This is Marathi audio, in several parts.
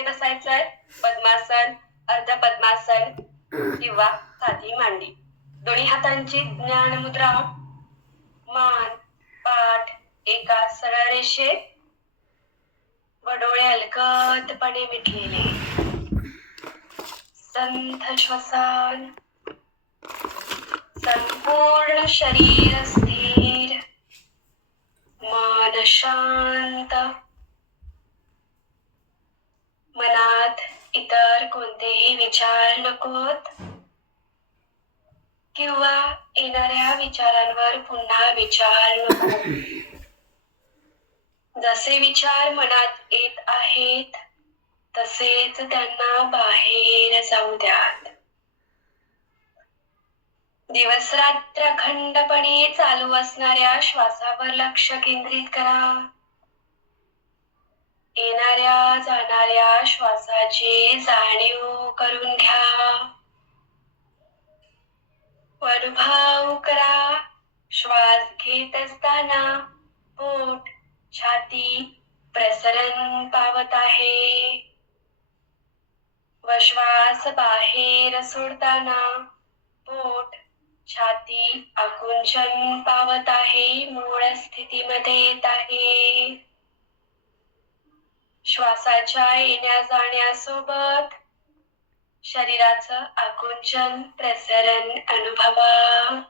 मध्ये बसायचंय. पद्मासन, अर्ध पद्मासन किंवा साधी मांडी. दोन्ही हातांची ज्ञान मुद्रा. मान पाठ एका सरळ रेषेत व डोळे अलगदपणे मिटलेले. संथ श्वसन. संपूर्ण शरीर स्थिर. मन शांत. मनात इतर कोणतेही विचार नकोत किंवा येणाऱ्या विचारांवर पुन्हा विचार नको. जसे विचार मनात येत आहेत तसेच त्यांना बाहेर जाऊ द्यात. दिवस रात्र अखंडपणे चालू असणाऱ्या श्वासावर लक्ष केंद्रित करा. येणाऱ्या जाणाऱ्या श्वासाची जाणीव करून घ्या. अनुभव करा. श्वास घेत असताना पोट, छाती प्रसरण पावत आहे व श्वास बाहेर सोडताना पोट, छाती आकुंचन पावत आहे, मूळ स्थितीमध्ये येत आहे. श्वासाच्या येण्या जाण्यासोबत शरीराचं आकुंचन प्रसरण अनुभवा.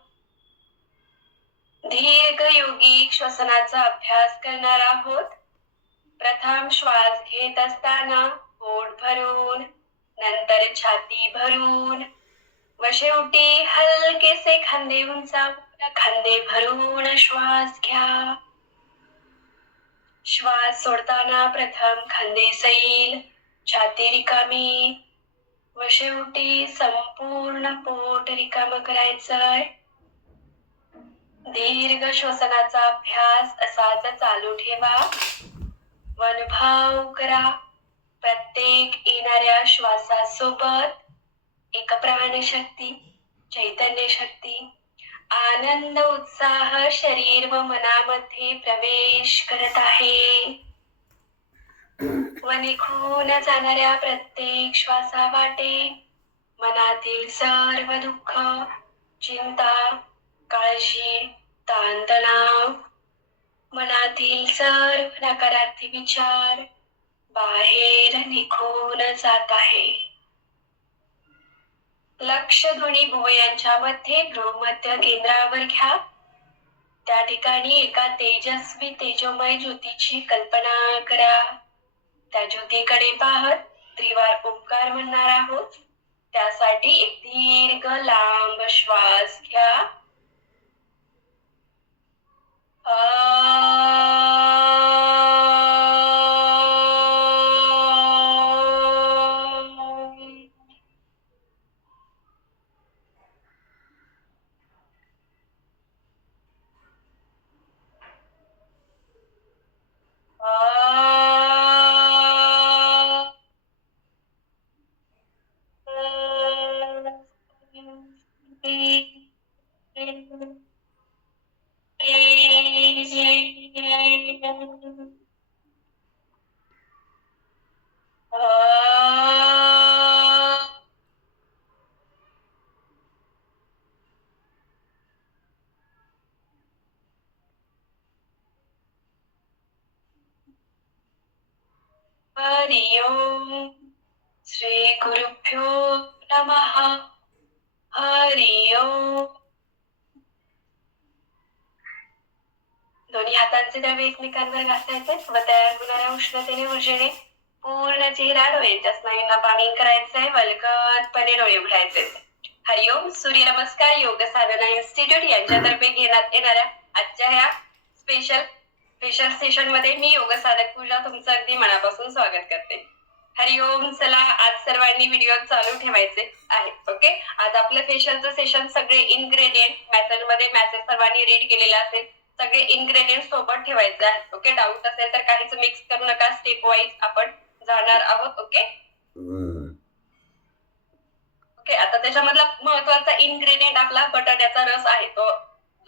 दीर्घ योगिक श्वसनाचा अभ्यास करणार आहोत. प्रथम श्वास घेत असताना पोट भरून, नंतर छाती भरून व शेवटी हलकेसे खांदे उंचावून खांदे भरून श्वास घ्या. श्वास सोडताना प्रथम खांदे सैल, छाती रिकामी व शेवटी संपूर्ण पोट रिकाम करायचंय. दीर्घ श्वसनाचा अभ्यास असाच चालू ठेवा. अनुभव करा. प्रत्येक येणाऱ्या श्वासासोबत एक प्राणशक्ती, चैतन्य शक्ती, आनंद उत्साह शरीर व मनामध्ये प्रवेश करत आहे व निघून जाणाऱ्या प्रत्येक श्वासावाटे मनातील सर्व दुःख, चिंता, काळजी, ताणतणाव, मनातील सर्व नकारात्मक विचार बाहेर निघून जात आहे. लक्ष दोन्ही भुवयांच्या मध्ये भ्रूमध्य केंद्रावर घ्या. त्या ठिकाणी एका तेजस्वी तेजोमय ज्योतीची कल्पना करा. त्या ज्योतीकडे पाहत त्रिवार ओंकार म्हणणार आहोत. त्यासाठी एक दीर्घ लांब श्वास घ्या. हरि ओम. श्री गुरुभ्यो नमः. हरि ओम. दोन्ही हातांचे तळवे एकमेकांवर घासायचे व तयार होणाऱ्या उष्णतेने ऊर्जेने पूर्ण चेहरा, डोळ्यांच्या स्नायूंना पाणी करायचंय. वल्गतपणे डोळे उघडायचे. हरिओम. सूर्य नमस्कार योग साधना इन्स्टिट्यूट यांच्यातर्फे घेण्यात येणाऱ्या आजच्या ह्या स्पेशल सेशन मध्ये मी योग साधक पूजा तुमचं अगदी मनापासून स्वागत करते. हरिओम. चला, आज सर्वांनी व्हिडिओ चालू ठेवायचे आहे. ओके. आज आपलं फेशियलचं सेशन सगळे इन्ग्रेडियंट मेसेज सर्वांनी रीड केलेला असेल. सगळे इन्ग्रेडियंट सोबत ठेवायचे आहेत. ओके. डाऊट असेल तर काहीच मिक्स करू नका. स्टेप वाईज आपण जाणार आहोत. ओके. ओके. आता त्याच्यामधला महत्वाचा इन्ग्रेडियंट आपला बटाट्याचा रस आहे, तो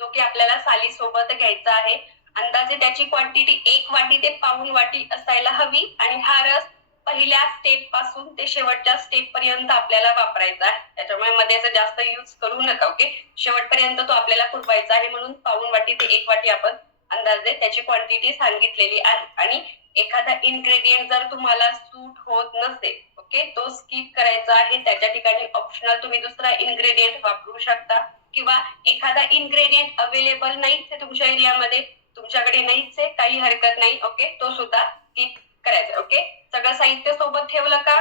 जो की आपल्याला साली सोबत घ्यायचा आहे. अंदाजे त्याची क्वांटिटी 1 वाटी ते पाऊण वाटी असायला हवी आणि हा रस पहिल्या स्टेप पासून ते शेवटच्या स्टेप पर्यंत आपल्याला वापरायचा आहे. त्याच्यामुळे मध्ये असं जास्त यूज करू नका. ओके, शेवटपर्यंत तो आपल्याला कुरवायचा आहे, म्हणून पाऊण वाटी ते 1 वाटी आपण अंदाजे त्याची क्वांटिटी सांगितलेली आहे. आणि एखादा इन्ग्रेडियंट जर तुम्हाला सूट होत नसेल, ओके, तो स्किप करायचा आहे. त्याच्या ठिकाणी ऑप्शनल तुम्ही दुसरा इन्ग्रेडियंट वापरू शकता, किंवा एखादा इन्ग्रेडियंट अवेलेबल नाहीच आहे तुमच्या एरियामध्ये, तुमच्याकडे नाहीच आहे, काही हरकत नाही. ओके, तो सुद्धा स्किप करायचा. ओके, सगळं साहित्य सोबत ठेवलं का?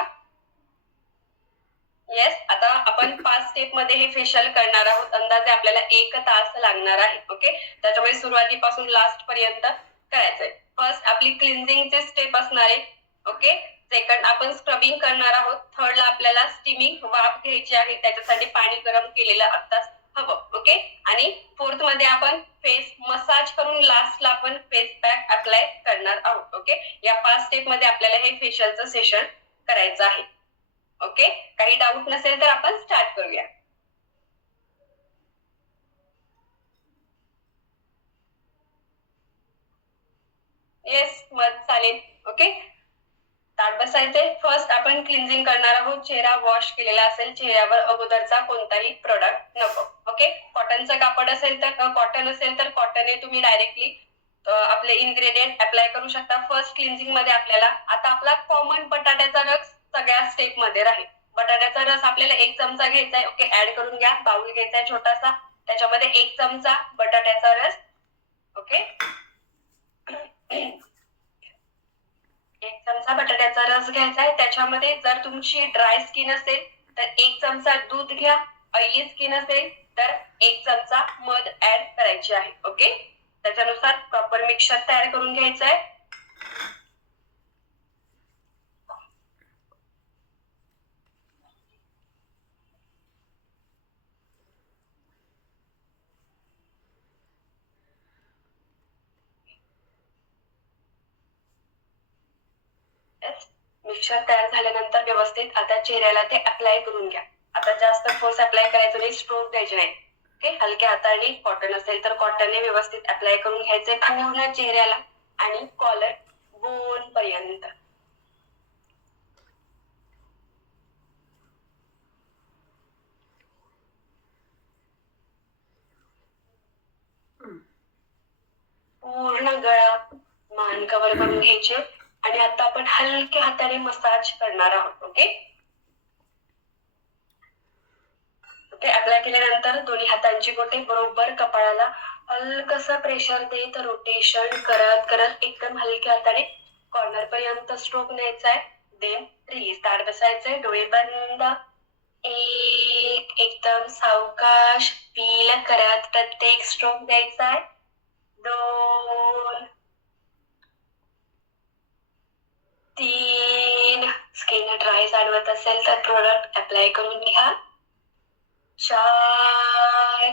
येस. आता आपण 5 स्टेप मध्ये हे फेशियल करणार आहोत. अंदाजे आपल्याला 1 तास लागणार आहे. ओके, त्याच्यामुळे सुरुवातीपासून लास्ट पर्यंत करायचंय. फर्स्ट आपली क्लिन्झिंगची स्टेप असणार आहे. ओके, सेकंड आपण स्क्रबिंग करणार आहोत. थर्ड ला आपल्याला स्टीमिंग वाफ घ्यायची आहे, त्याच्यासाठी पाणी गरम केलेलं आत्ताच हवं. ओके, आणि फोर्थ मध्ये आपण फेस मसाज करून लास्टला आपण फेस पॅक अप्लाय करणार आहोत. ओके, या 5 स्टेप मध्ये आपल्याला हे फेशियलचं सेशन करायचं आहे. ओके, काही डाऊट नसेल तर आपण स्टार्ट करूया. येस, मग चालेल. ओके, ताट बसायचंय. फर्स्ट आपण क्लिन्झिंग करणार आहोत. चेहरा वॉश केलेला असेल, चेहऱ्यावर अगोदरचा कोणताही प्रोडक्ट नको. ओके, कॉटनचं कापड असेल तर कॉटन असेल तर कॉटनने तुम्ही डायरेक्टली आपले इन्ग्रेडियंट अप्लाय करू शकता. फर्स्ट क्लिन्झिंग मध्ये आपल्याला आता आपला कॉमन बटाट्याचा रस सगळ्या स्टेप मध्ये राहील. बटाट्याचा रस आपल्याला 1 चमचा घ्यायचा आहे. ओके, ऍड करून घ्या. बाउल घ्यायचा आहे छोटासा, त्याच्यामध्ये 1 चमचा बटाट्याचा रस. ओके, 1 चमचा बटाट्याचा रस घ्यायचा आहे. त्याच्यामध्ये जर तुमची ड्राय स्किन असेल तर 1 चमचा दूध घ्या, ऑइली स्किन असेल तर 1 चमचा मध ऍड करायची आहे. ओके, त्याच्यानुसार प्रॉपर मिक्सचर तयार करून घ्यायचं आहे. मिक्सचर तयार झाल्यानंतर व्यवस्थित आता चेहऱ्याला ते अप्लाय करून घ्या. आता जास्त फोर्स अप्लाय करायचं नाही, स्ट्रोक द्यायचे नाही. ओके, हलक्या हाताने, कॉटन असेल तर कॉटनने व्यवस्थित अप्लाय करून घ्यायचे पूर्ण चेहऱ्याला आणि कॉलर बोन पर्यंत. पूर्ण गळा, मान कव्हर करून घ्यायचे. आणि आता आपण हलक्या हाताने मसाज करणार आहोत. ओके, ओके, अप्लाय केल्यानंतर दोन्ही हातांची बोटे बरोबर कपाळाला हलकसं प्रेशर देत रोटेशन करत करत एकदम हलक्या हाताने कॉर्नर पर्यंत स्ट्रोक न्यायचा आहे. Then release. ताट बसायचंय, डोळे बंद. एकदम सावकाश फील करत प्रत्येक स्ट्रोक द्यायचा आहे. 2, 3, स्किन ड्राय जाणवत असेल तर प्रोडक्ट अप्लाय करून घ्या. 4,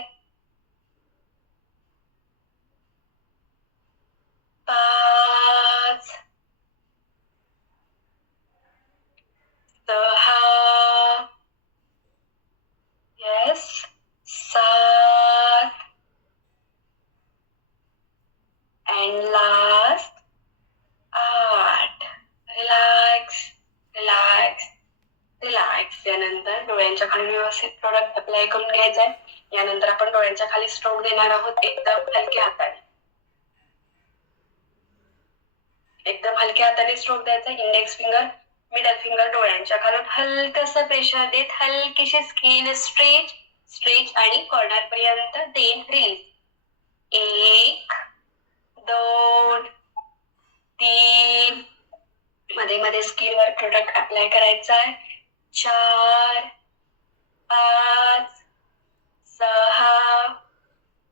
5, 6, yes, 7, and last 8. Relax, relax, relax. यानंतर डोळ्यांच्या खाली व्यवस्थित प्रोडक्ट अप्लाय करून घ्यायचा आहे. यानंतर आपण डोळ्यांच्या खाली स्ट्रोक देणार आहोत एकदम हलक्या हाताने. एकदम हलक्या हाताने स्ट्रोक द्यायचा. इंडेक्स फिंगर, मिडल फिंगर डोळ्यांच्या खालून हलकसं प्रेशर देत हलकीशी स्किन स्ट्रेच, स्ट्रेच आणि कॉर्नर पर्यंत. Then release. 1, 2, 3, मध्ये मध्ये स्किनवर प्रोडक्ट अप्लाय करायचा आहे. 4, 5, 6,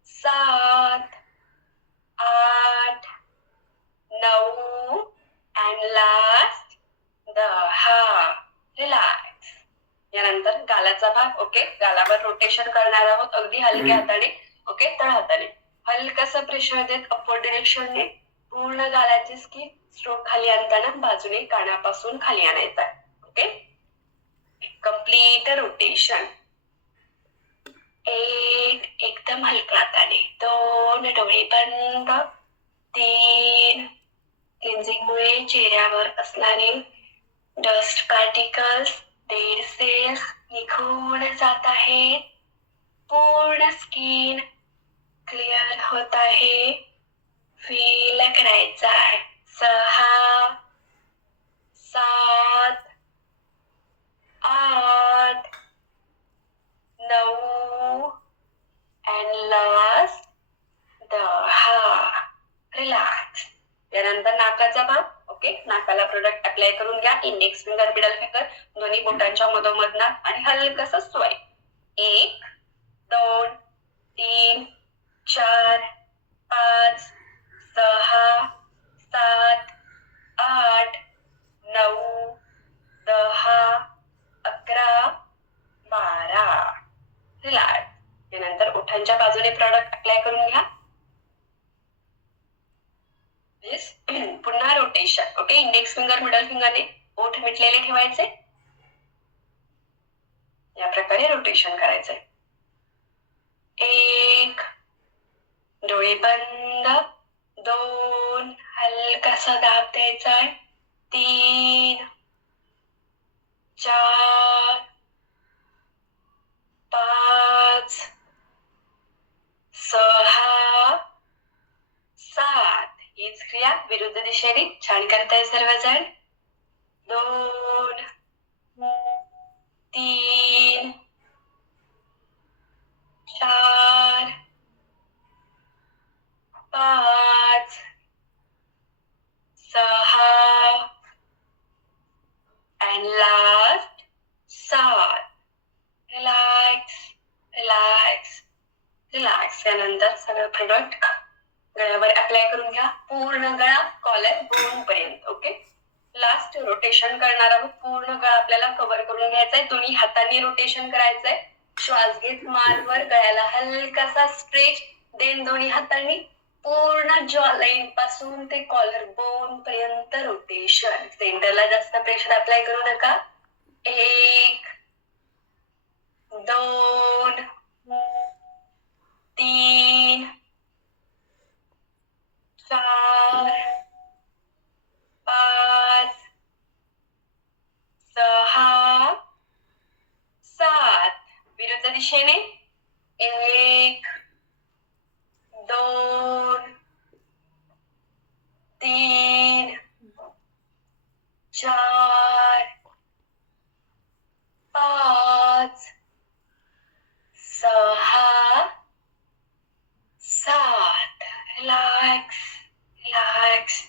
7, 8, 9 अँड लास्ट 10. रिलॅक्स. यानंतर गालाचा भाग. ओके, गालावर रोटेशन करणार आहोत अगदी हलक्या हाताने. ओके, तळ हाताने हलकसं प्रेशर देत अपवर्ड डिरेक्शनने पूर्ण गालाची स्किन स्ट्रोक खाली आणताना बाजूने कानापासून खाली आणायचा आहे. Okay, complete rotation. 1, एकदम हलक्या हाताने. 2, डोळे बंद. 3, क्लिन्झिंगमुळे चेहऱ्यावर असणारे डस्ट पार्टिकल्स, डेड सेल्स निघून जात आहेत. पूर्ण स्किन क्लिअर होत आहे. फील करायचं आहे. 6, 7, 8, 9 and last 10. रिलॅक्स. त्यानंतर नाकाचा भाग. ओके, नाकाला प्रोडक्ट अप्लाय करून घ्या. इंडेक्स फिंगर, मिडल फिंगर दोन्ही बोटांच्या मधोमध नाक आणि हलकसं स्वाईप. 1, 2, 3, 4, 5, 6, 7, 8, 9, 10, 11, 12. रिलॅक्स. त्यानंतर ओठांच्या बाजूने प्रॉडक्ट अप्लाय करून घ्या. पुन्हा rotation. Okay, index finger, middle फिंगरने ओठ मिटलेले ठेवायचे. या प्रकारे रोटेशन करायचंय. 1, डोळे बंद. 2, हलकासा दाब द्यायचा. 3, 4, 5, 6, 7. हीच क्रिया विरुद्ध दिशेने. छान करताय सर्वजण. 2, 3, 4, 5, 6 and last 7. Relax, relax, relax. त्यानंतर सगळं प्रोडक्ट गळ्यावर अप्लाय करून घ्या. पूर्ण गळा कॉलर बोन पर्यंत. ओके, लास्ट रोटेशन करणार आहोत. पूर्ण गळा आपल्याला कव्हर करून घ्यायचा आहे. दोन्ही हातांनी रोटेशन करायचंय. श्वास घेत मानवर गळ्याला हलकासा स्ट्रेच. देन दोन्ही हातांनी पूर्ण जॉ लाईन पासून ते कॉलर बोन पर्यंत रोटेशन. सेंटरला जास्त प्रेशर अप्लाय करू नका. 1, 2, 3, 4, 5, 6, 7. विरुद्ध दिशेने. 1, 2, 3, 4, 5, 6, 7. Relax, relax,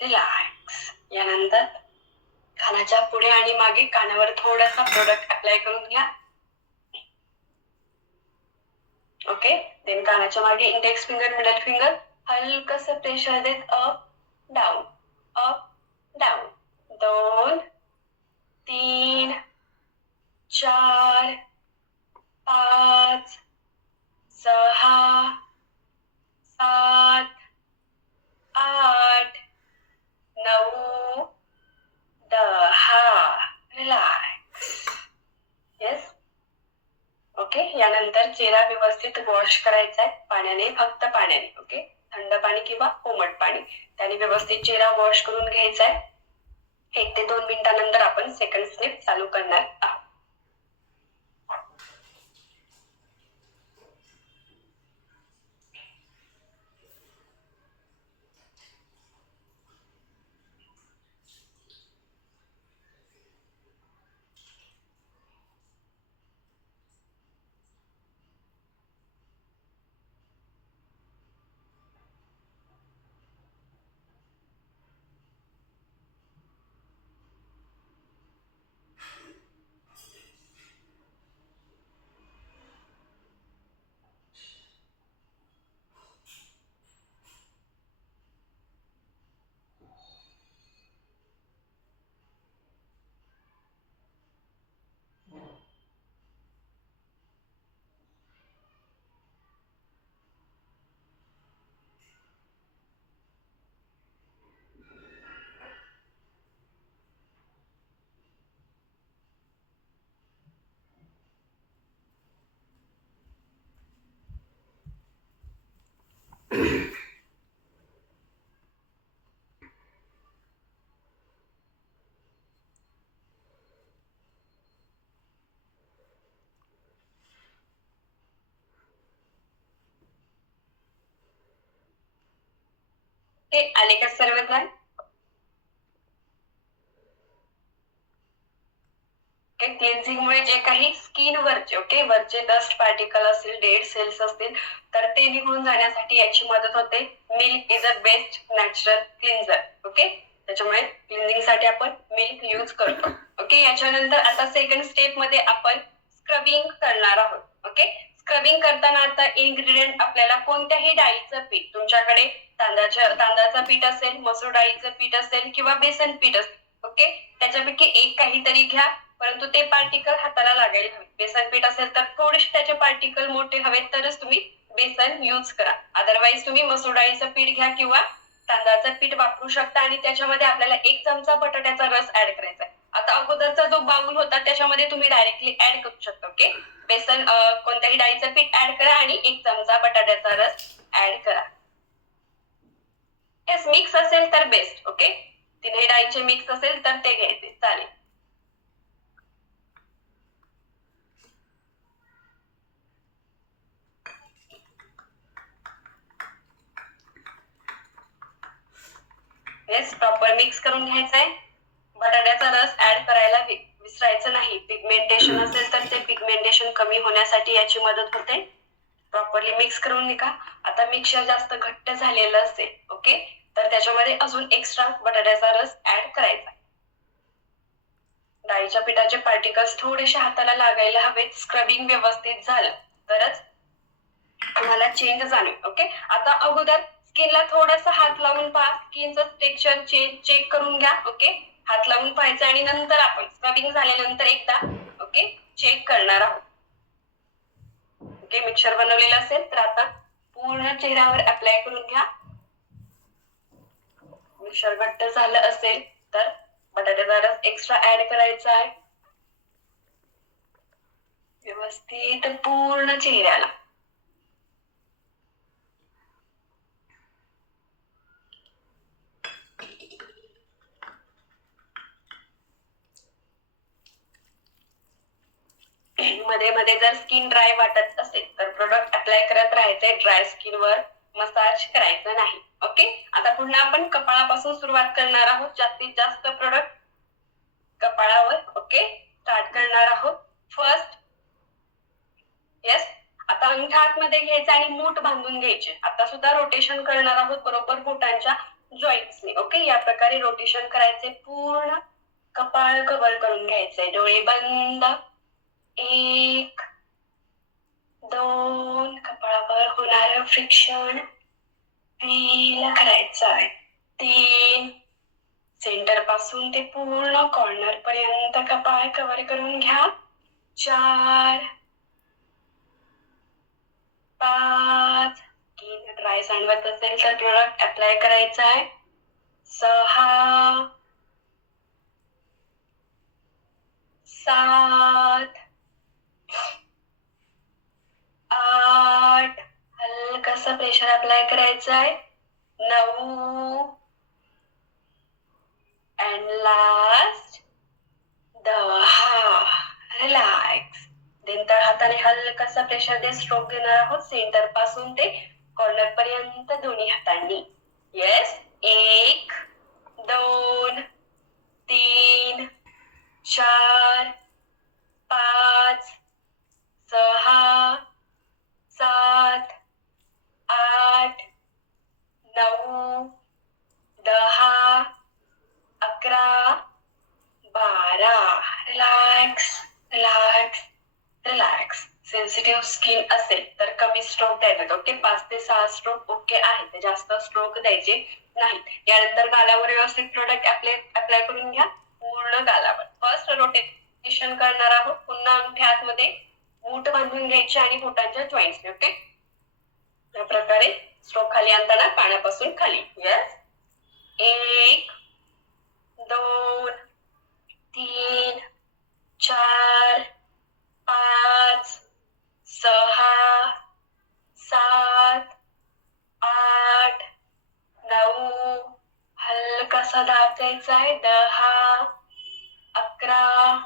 relax. यानंतर कानाच्या पुढे आणि मागे कानावर थोडासा प्रोडक्ट अप्लाय करून घ्या. ओके, देन कानाच्या मागे इंडेक्स फिंगर, मिडल फिंगर हलकसं प्रेशर देत up down, up down. 2, 3, 4, 5, 6, 7, 8, 9, 10. Relax. Yes. Okay, यानंतर चेहरा व्यवस्थित वॉश करायचा आहे पाण्याने, फक्त पाण्याने. ओके, थंड पाणी किंवा कोमट पाणी त्याने व्यवस्थित चेहरा वॉश करून घ्यायचा आहे. 1 ते 2 मिनिटानंतर आपण सेकंड स्टेप चालू करणार आहोत. ते आले का सर्वजण? क्लिन्झिंग मुळे जे काही स्किन वरचे वरचे डस्ट पार्टिकल असतील, डेड सेल्स असतील, तर ते निघून जाण्यासाठी याची मदत होते. Milk is a best natural cleanser. त्याच्यामुळे क्लिन्झिंग साठी आपण मिल्क यूज करतो. याच्यानंतर आता सेकंड स्टेप मध्ये आपण स्क्रबिंग करणार आहोत. स्क्रबिंग करताना आता इन्ग्रेडियंट आपल्याला कोणत्याही डाळीचं पीठ, तुमच्याकडे तांदळाचं पीठ असेल, मसूर डाळीचं पीठ असेल किंवा बेसन पीठ असेल, त्याच्यापैकी एक काहीतरी घ्या, परंतु ते पार्टिकल हाताला लागायला हवे. बेसन पीठ असेल तर थोडेसे त्याचे पार्टिकल मोठे हवेत तरच तुम्ही बेसन यूज करा. अदरवाईज तुम्ही मसूर डाळीचं पीठ घ्या किंवा तांदळाचं पीठ वापरू शकता आणि त्याच्यामध्ये आपल्याला 1 चमचा बटाट्याचा रस ऍड करायचा आहे. आता अगोदरचा जो बाउल होता त्याच्यामध्ये तुम्ही डायरेक्टली ऍड करू शकता. बेसन कोणत्याही डाळीचं पीठ ऍड करा आणि 1 चमचा बटाट्याचा रस ऍड करा. मिक्स असेल तर बेस्ट. तिन्ही डाळीचे मिक्स असेल तर ते घ्यायचे, चालेल. प्रॉपर मिक्स करून घ्यायचंय. बटाट्याचा रस ऍड करायला विसरायचं नाही. पिगमेंटेशन असेल तर ते पिगमेंटेशन कमी होण्यासाठी याची मदत होते. प्रॉपरली मिक्स करून निघा. आता मिक्सचर जास्त घट्ट झालेलं असेल तर त्याच्यामध्ये अजून एक्स्ट्रा बटाट्याचा रस ऍड करायचा. डाळीच्या पिठाचे पार्टिकल्स थोडेसे हाताला लागायला हवेत. स्क्रबिंग व्यवस्थित झालं तरच तुम्हाला चेंज जाणवेल. आता अगोदर स्किनला थोडासा हात लावून पहा. स्किनचं टेक्स्चर चेक करून घ्या. हात लावून पाहायचं आणि नंतर आपण स्क्रबिंग झाल्यानंतर एकदा चेक करणार आहोत. मिक्सचर बनवलेलं असेल तर आता पूर्ण चेहऱ्यावर अप्लाय करून घ्या. मिक्सचर घट्ट झालं असेल तर बटाट्याचा रस एक्स्ट्रा ऍड करायचा आहे व्यवस्थित पूर्ण चेहऱ्याला. मध्ये मध्ये जर स्किन ड्राय वाटत असेल तर प्रोडक्ट अप्लाय करत राहायचे. ड्राय स्किनवर मसाज करायचं नाही. आता पुन्हा आपण कपाळापासून सुरुवात करणार आहोत. जास्तीत जास्त प्रोडक्ट कपाळावर स्टार्ट करणार आहोत. फर्स्ट आता अंगठा आतमध्ये घ्यायचा आणि मूठ बांधून घ्यायचे. आता सुद्धा रोटेशन करणार आहोत बरोबर बोटांच्या जॉईंट्सने. या प्रकारे रोटेशन करायचे. पूर्ण कपाळ कव्हर करून घ्यायचंय. डोळे बंद. 1 2 कपाळावर होणारं फ्रिक्शन फील करायचं आहे. 3 सेंटर पासून ते पूर्ण कॉर्नर पर्यंत कपाळ कव्हर करून घ्या. 4 5 स्किन ड्राय जाणवत असेल तर प्रोडक्ट अप्लाय करायचा आहे. 6 7 8 हलकसं प्रेशर अप्लाय करायचं आहे. 9 अँड लास्ट 10. रिलॅक्स. तळ हाताने हलकसा प्रेशर दे. स्ट्रोक देणार आहोत सेंटर पासून ते कॉर्नर पर्यंत दोन्ही हातांनी. 1 2 3 4 5 6 7 8 9 10 11 12. Relax relax relax. Sensitive skin असेल तर कमी स्ट्रोक द्यायचे. 5 ते 6 स्ट्रोक आहे. जास्त स्ट्रोक द्यायचे नाही. यानंतर गालावर व्यवस्थित प्रोडक्ट अप्लाय करून घ्या. पूर्ण गालावर फर्स्ट रोटेशन करणार आहोत. पुन्हा अंगठ्या आतमध्ये मूठ बांधून घ्यायचे आणि बोटांच्या जॉईंट्सने. या प्रकारे स्ट्रोक खाली आणताना पाण्यापासून खाली. 1 2 3 4 5 6 7 8 9 हलकासा दाब द्यायचा आहे. 10 11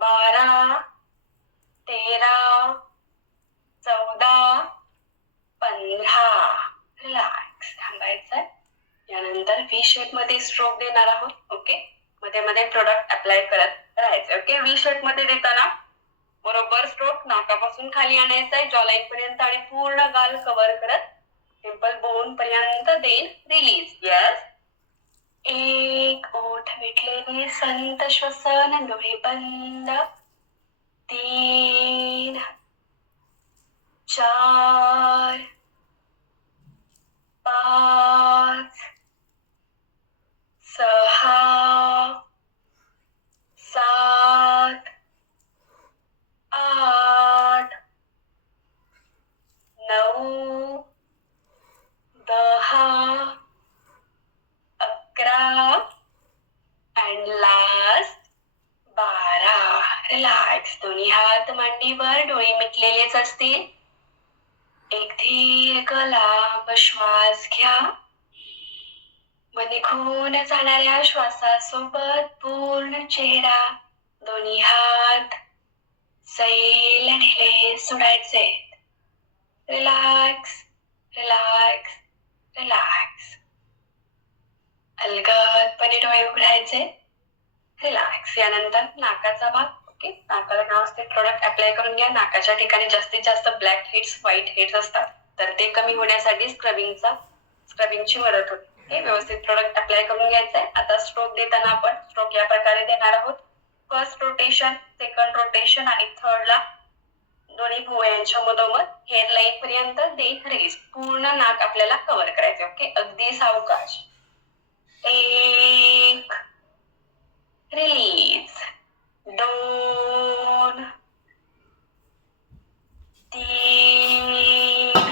12 13 14 15. रिलॅक्स थांबायचंय. शेप मध्ये स्ट्रोक देणार आहोत. ओके, मध्ये मध्ये प्रोडक्ट अप्लाय करत राहायचे. ओके, व्ही शेप मध्ये देताना बरोबर स्ट्रोक नाकापासून खाली आणायचा आहे जॉलाईन पर्यंत आणि पूर्ण गाल कव्हर करत टेम्पल बोन पर्यंत देन रिलीज. यस, एक ओठ मिटलेले संत श्वसन, डोळे बंद. 3 4 5 6 7 8 9 10 11 अँड लास्ट 12. रिलॅक्स. दोन्ही हात मांडीवर, डोळे मिटलेलेच असतील. एक दीर्घ लांब श्वास घ्या. निघून जाणाऱ्या श्वासासोबत पूर्ण चेहरा, दोन्ही हात सैल ढिले सोडायचे. Relax relax relax. अलगदपणे डोळे उघडायचे. रिलॅक्स. यानंतर नाकाचा भाग. ओके, नाकाला व्यवस्थित प्रोडक्ट अप्लाय करून घ्या. नाकाच्या ठिकाणी जास्तीत जास्त ब्लॅक हेड्स, व्हाईट हेड्स असतात, तर ते कमी होण्यासाठी स्क्रबिंगची मदत होते. ओके, व्यवस्थित प्रोडक्ट अप्लाय करून घ्यायचंय. आता स्ट्रोक देताना आपण स्ट्रोक या प्रकारे देणार आहोत. फर्स्ट रोटेशन, सेकंड रोटेशन आणि थर्डला दोन्ही भुवयांच्या मधोमध हेअर लाईन पर्यंत देन रिलीज. पूर्ण नाक आपल्याला कव्हर करायचे. ओके, अगदी सावकाश. 1 release. 2 3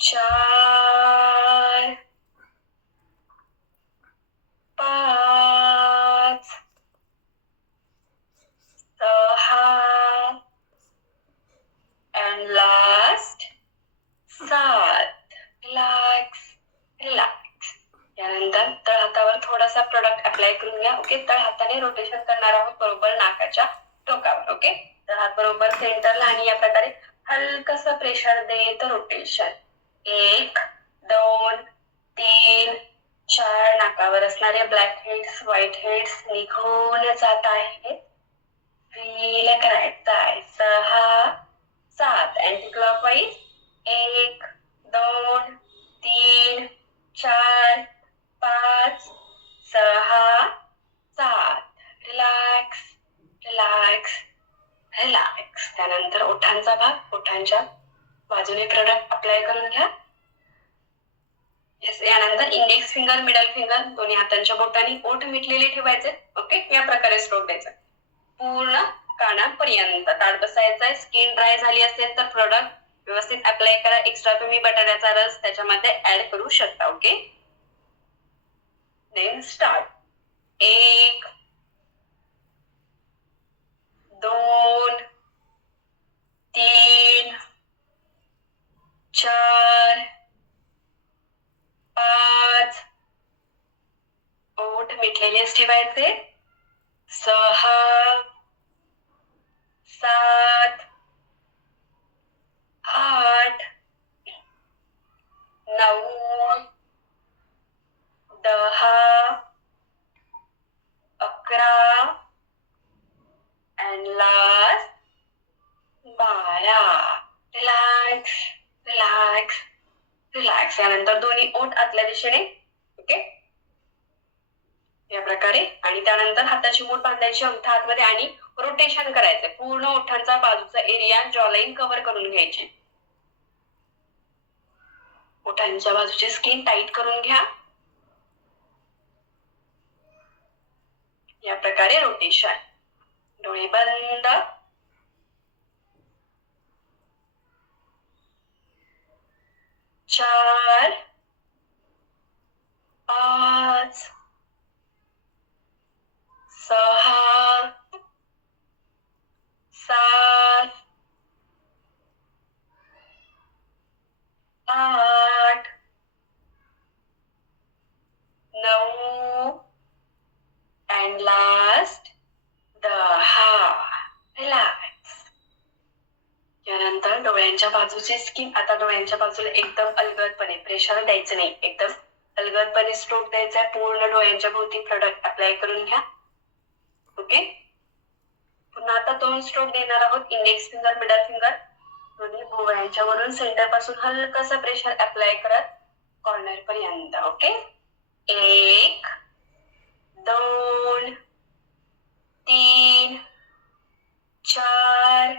4 5 6 and last 7. Relax relax. यानंतर तळहातावर थोडासा प्रोडक्ट अप्लाय करून घ्या. ओके, तळहाताने रोटेशन करणार आहोत बरोबर नाकाच्या टोकावर. ओके, तळहात बरोबर सेंटरला आणि या प्रकारे हलकसं प्रेशर देत रोटेशन. 1 2 3 4 नाकावर असणारे ब्लॅक हेड्स, व्हाईट हेड्स निघून जात आहेत. फील करायचं आहे. 6 7 anti clockwise. 1 2 3 4 5 6 7. Relax relax relax. त्यानंतर ओठांचा भाग. ओठांच्या बाजूने प्रोडक्ट अप्लाय करून घ्या. यानंतर इंडेक्स फिंगर, मिडल फिंगर दोन्ही हातांच्या बोटांनी ओठ मिटलेले ठेवायचे. ओके, या प्रकारे स्ट्रोक द्यायचा. पूर्ण कानापर्यंत ताट बसायचंय. स्किन ड्राय झाली असेल तर प्रोडक्ट व्यवस्थित अप्लाय करा. एक्स्ट्रा तुम्ही बटाट्याचा रस त्याच्यामध्ये ऍड करू शकता. Okay, then start. 1 2 3 4 5 ओठ मिटलेलेच ठेवायचे. 6 7 8 9 10 11 and last 12. Relax relax relax. यानंतर दोन्ही ओठ आतल्या दिशेने. ओके, या प्रकारे. आणि त्यानंतर हाताची मूठ बांधायची अंगठा आतमध्ये आणि रोटेशन करायचं. पूर्ण ओठांचा बाजूचा एरिया जॉलाईन कव्हर करून घ्यायची. ओठांच्या बाजूची स्किन टाईट करून घ्या. या प्रकारे रोटेशन. डोळे बंद. 4 5 6 7 8 9 अँड लास्ट 10. रिलॅक्स. यानंतर डोळ्यांच्या बाजूचे स्किन, आता डोळ्यांच्या बाजूला एकदम अलगदपणे प्रेशर द्यायचं नाही, एकदम अलगदपणे स्ट्रोक द्यायचा आहे. पूर्ण डोळ्यांच्या भोवती प्रोडक्ट अप्लाय करून घ्या. ओके. पुन्हा आता 2 स्ट्रोक देणार आहोत. इंडेक्स फिंगर, मिडल फिंगर दोन्ही भोवळ्यांच्या वरून सेंटर पासून हलकसं प्रेशर अप्लाय करत कॉर्नर पर्यंत. ओके. 1 2 3 4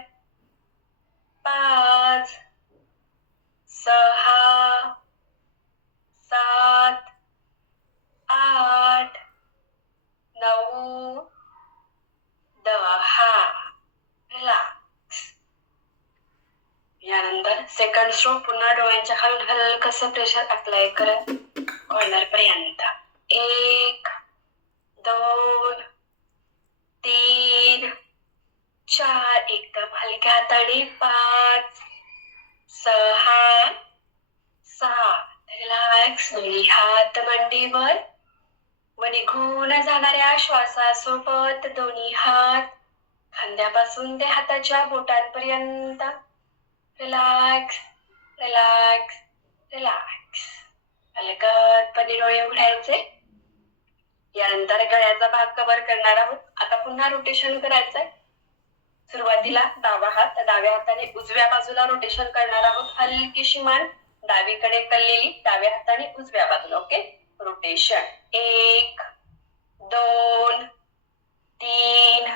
5 6 7 8 9 10. रिलॅक्स. यानंतर सेकंड स्ट्रोक पुन्हा डोळ्यांच्या खालून हलकसं प्रेशर अप्लाय करत कॉर्नर पर्यंत. 1 2 3 4 एकदम हलक्या हाताने 5 6 7. रिलॅक्स. दोन्ही हात मांडीवर व निघून जाणाऱ्या श्वासासोबत दोन्ही हात खांद्यापासून ते हाताच्या बोटांपर्यंत. Relax relax relax. अलगदपणे डोळे उघडायचे. यानंतर गळ्याचा भाग कव्हर करणार आहोत. आता पुन्हा रोटेशन करायचंय. सुरुवातीला डावा हात डाव्या हाताने उजव्या बाजूला रोटेशन करणार आहोत. हलकीशी मान डावीकडे कललेली, डाव्या हाताने उजव्या बाजूला. Okay. Rotation. 1 2 3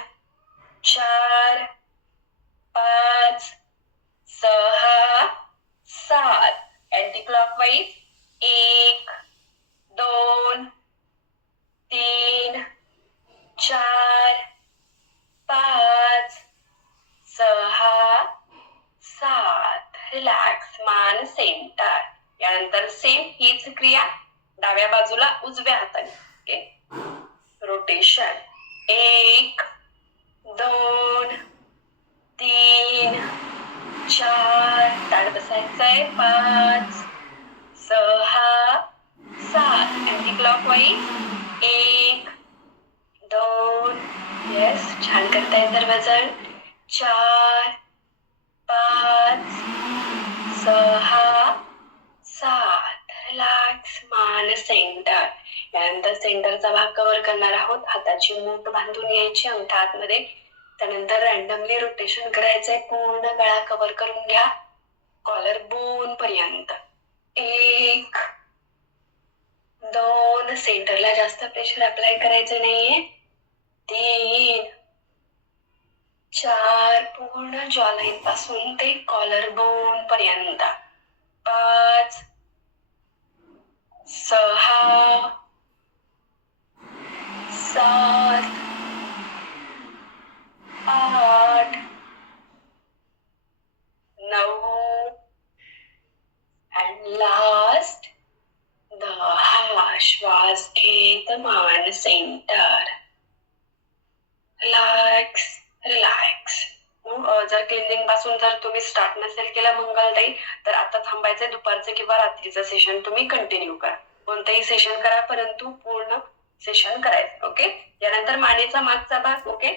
4 5 6 7. Anti clockwise. 1 2 3 4 5 6 7. Relax. मान सेंटर. यानंतर सेम हीच क्रिया डाव्या बाजूला उजव्या हाताने. Okay. Rotation. 1 2 3 4. ताड बसायचंय. 5 6 7. Anti clockwise. 1 2. Yes, छान करताय सर्वजण. 4 5 6 7. रिलॅक्स. मान सेंटर. यानंतर सेंटरचा भाग कव्हर करणार आहोत. हाताची मूठ बांधून यायची अंगठा आतमध्ये. त्यानंतर रॅन्डमली रोटेशन करायचंय. पूर्ण गळा कव्हर करून घ्या कॉलर बोन पर्यंत. 1 2. सेंटरला जास्त प्रेशर अप्लाय करायचं नाहीये. 3 4. पूर्ण जॉलाईन पासून ते कॉलर बोन पर्यंत. 5 6 7 8 9 अँड लास्ट 10. श्वास घेत मान सेंटर. Relax relax. जर क्लिनिंग पासून जर तुम्ही स्टार्ट नसेल केलं मंगलताई, तर आता थांबायचंय. दुपारचं किंवा रात्रीचं सेशन तुम्ही कंटिन्यू करा. कोणतंही सेशन करा, परंतु पूर्ण सेशन करायचं. ओके. यानंतर मानेचा मागचा भाग. ओके.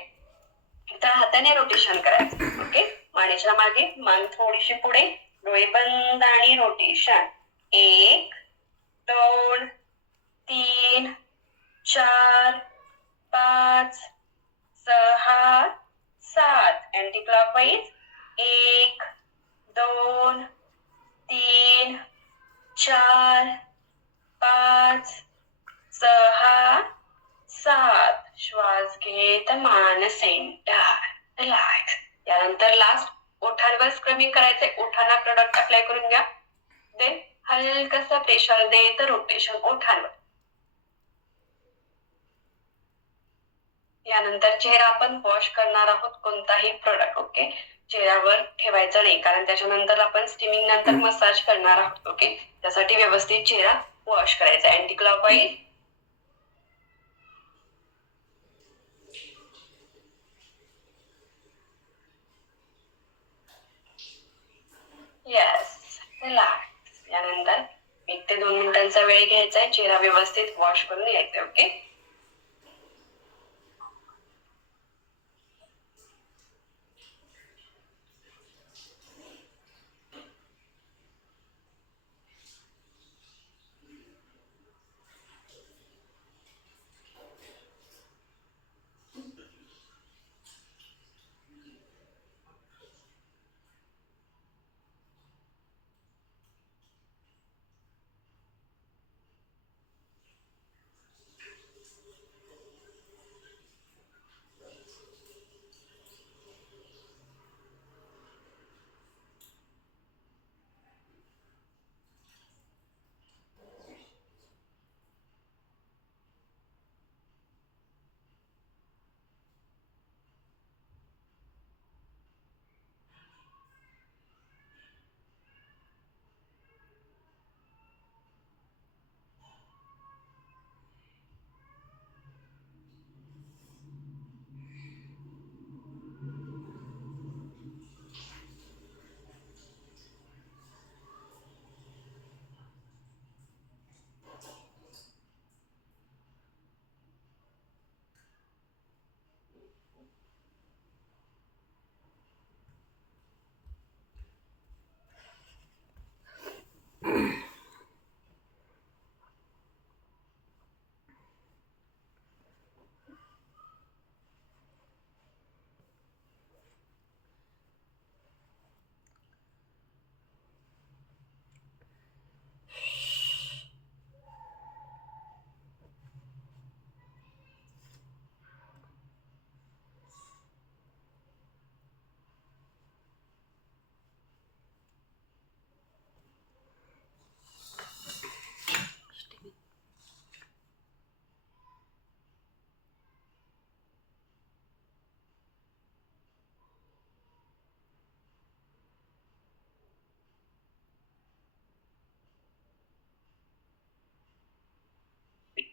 त्या हाताने रोटेशन करायचं. ओके. मानेच्या मागे मान थोडीशी पुढे, डोळे बंद आणि रोटेशन. 1 2 3 4 5 6 7. Anti clockwise. 1 2 3 4 5 6 7. श्वास घेत मान सेंटर. रिलॅक्स. यानंतर लास्ट ओठांवर स्क्रबिंग करायचंय. ओठांना प्रोडक्ट अप्लाय करून घ्या. देन हलकसं प्रेशर देत रोटेशन ओठांवर. यानंतर चेहरा आपण वॉश करणार आहोत. कोणताही प्रोडक्ट ओके चेहऱ्यावर ठेवायचं नाही, कारण त्याच्यानंतर आपण स्टीमिंग नंतर मसाज करणार आहोत. ओके. त्यासाठी व्यवस्थित चेहरा वॉश करायचा. Anti clockwise. येस. रिलॅक्स. यानंतर 1 ते 2 मिनिटांचा वेळ घ्यायचा आहे. चेहरा व्यवस्थित वॉश करून यायचा. ओके.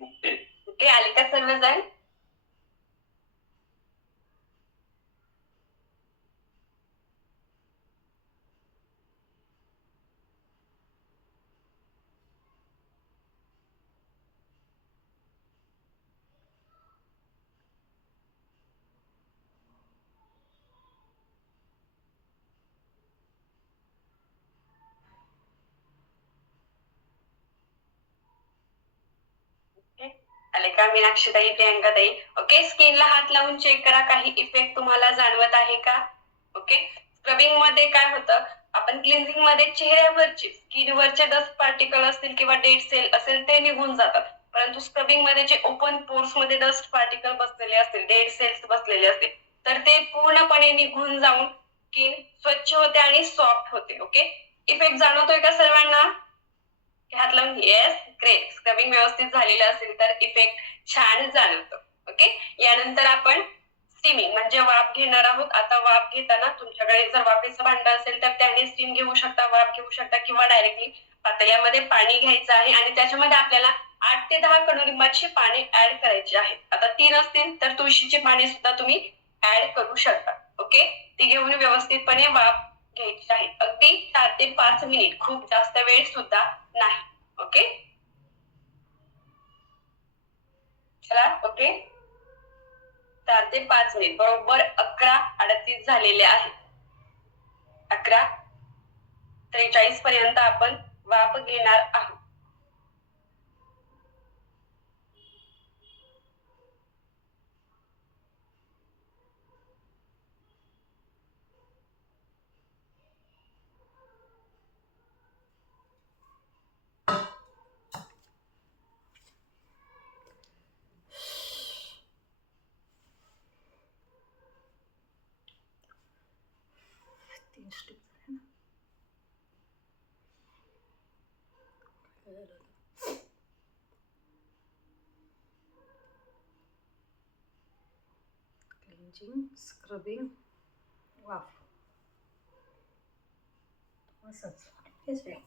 ओके, आले का सर्वजण? आले का मीनाक्षीताई, प्रियांकाताई? ओके, स्किनला हात लावून चेक करा, काही इफेक्ट तुम्हाला जाणवत आहे का? ओके, स्क्रबिंग मध्ये काय होतं, आपण क्लिन्झिंग मध्ये चेहऱ्यावरचे स्किनवरचे डस्ट पार्टिकल असतील किंवा डेड सेल असेल ते निघून जातात, परंतु स्क्रबिंग मध्ये जे ओपन पोर्स मध्ये डस्ट पार्टिकल बसलेले असतील, डेड सेल्स बसलेले असतील, तर ते पूर्णपणे निघून जाऊन स्किन स्वच्छ होते आणि सॉफ्ट होते. ओके, इफेक्ट जाणवतोय का सर्वांना? हात लावून येस, ग्रेट. स्क्रबिंग व्यवस्थित झालेलं असेल तर इफेक्ट छान जाणवतो. ओके, यानंतर आपण स्टीमिंग म्हणजे वाफ घेणार आहोत. आता वाफ घेताना तुमच्याकडे जर वाफेचं भांड असेल तर त्याने स्टीम घेऊ शकता, वाफ घेऊ शकता, किंवा डायरेक्टली पातेल्यामध्ये पाणी घ्यायचं आहे आणि त्याच्यामध्ये आपल्याला 8 ते 10 कडुलिंबाची पाने ऍड करायची आहेत. आता 3 असतील तर तुळशीची पाने सुद्धा तुम्ही ऍड करू शकता. ओके, ती घेऊन व्यवस्थितपणे वाफ घ्यायची आहे. अगदी 4 ते 5 मिनिट, खूप जास्त वेळ सुद्धा नाही. ओके, चला. ओके, 4 ते 5 मिनिट, बरोबर 11:38 झालेले आहेत. 11:43 पर्यंत आपण वाफ घेणार आहोत. क्लिंजिंग, स्क्रबिंग, वाफ, असंच हेच आहे.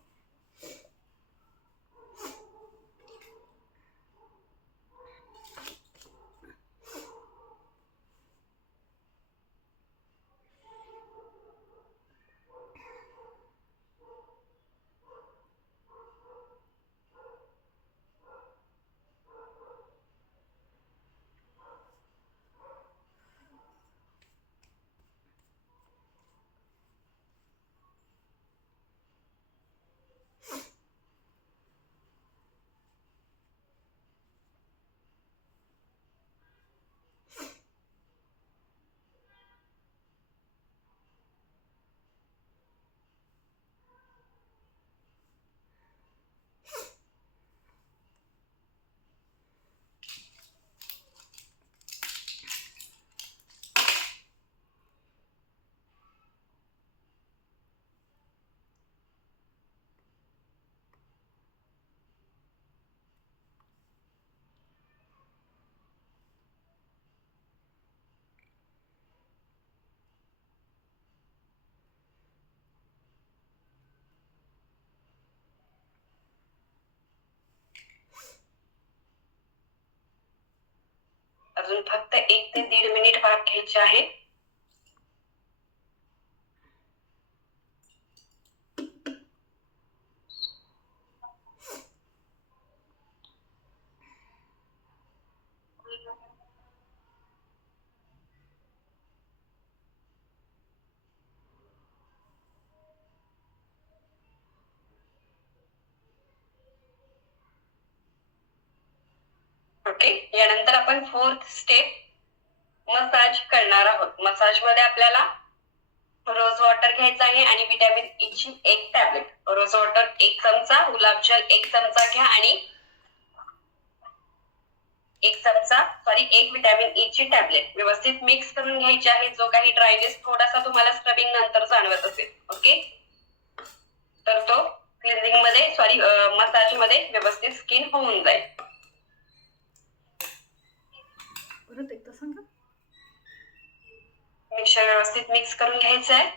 अजून फक्त 1 ते 1.5 मिनिट वाफ घ्यायची आहे. ओके, यानंतर आपण 4th स्टेप मसाज करणार आहोत. मसाज मध्ये आपल्याला रोज वॉटर घ्यायचं आहे आणि विटॅमिन ई ची 1 टॅबलेट. रोज वॉटर 1 चमचा, गुलाबजल 1 चमचा घ्या आणि 1 विटॅमिन ई ची टॅबलेट व्यवस्थित मिक्स करून घ्यायची आहे. जो काही ड्रायनेस थोडासा तुम्हाला स्क्रबिंग नंतर जाणवत असेल, ओके, तर तो क्लिनिंग मध्ये मसाज मध्ये व्यवस्थित स्किन होऊन जाईल. परत एकदा सांगा. मिक्सर व्यवस्थित मिक्स करून घ्यायचं आहे.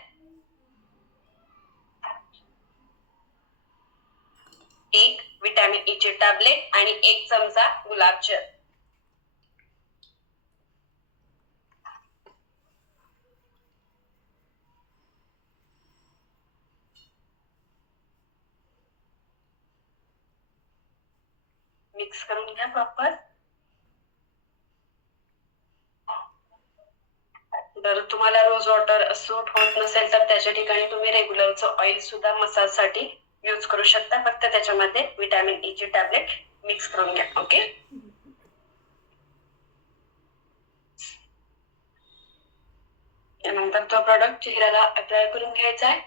एक विटॅमिन ई ची टॅबलेट आणि 1 चमचा गुलाबजल. मिक्स करून घ्या प्रॉपर. जर तुम्हाला रोज वॉटर सूट होत नसेल तर त्याच्या ठिकाणी तुम्ही रेग्युलरचं ऑइल सुद्धा मसाज साठी यूज करू शकता. फक्त त्याच्यामध्ये विटॅमिन ई ची टॅबलेट मिक्स करून घ्या. ओके. त्यानंतर तो प्रोडक्ट चेहऱ्याला अप्लाय करून घ्यायचा आहे.